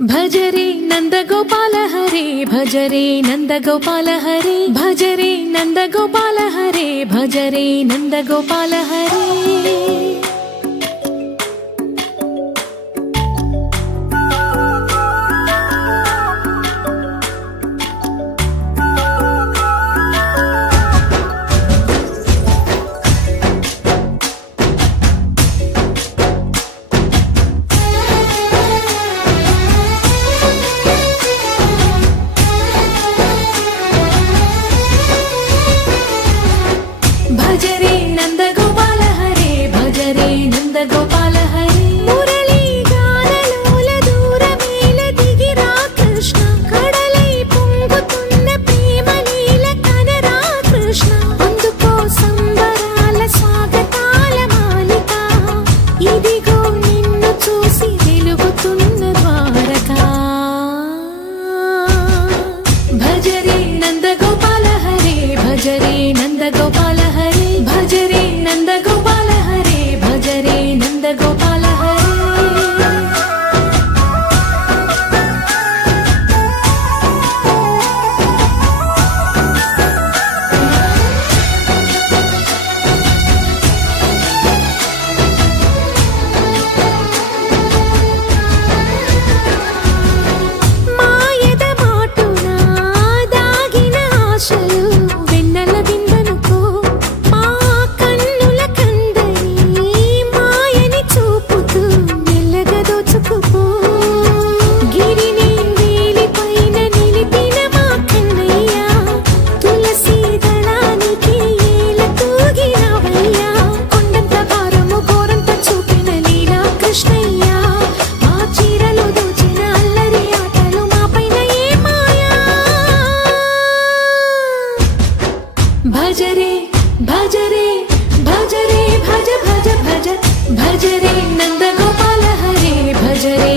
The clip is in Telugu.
భజరే నందగోపాల హరే భజరే నందగోపాల హరే భజరే నందగోపాల హరే భజరే నందగోపాల హరే భజరే నందగోపాల హరే భజరే నందగోపాల హరే మురళీ గానలోల దూరమేల దిగిరా కృష్ణ కడలై పొంగుతున్న ప్రేమ నీల కనరా కృష్ణ అందుకో సంబరాల స్వాగతాల మాలిక ఇదిగో నిన్ను చూసి వెలుగుతున్న ద్వారకా భజరే నందగోపాల హరే భజరే నందగోపాల హరే భజరే నందగోపాల హరే భజరే నందగోపాల హరే మాయద మాటున దాగిన ఆశలు వెన్నెల విందనుకో మా కన్నుల కందని మాయని చూపుతూ మెల్లగా దోచుకుపో గిరిని వేలిపైన నిలిపిన మా కన్నయ్య తులసి దళానికి ఏల తూగినవయ్యా కొండంత భారము గోరంత చూపిన లీలా కృష్ణయ్య మా చీరలు దోచిన అల్లరి ఆటలు మాపైన ఏ మాయా భజరే భజరే భజరే భజ భజ భజ భజరే నందగోపాల హరే భజరే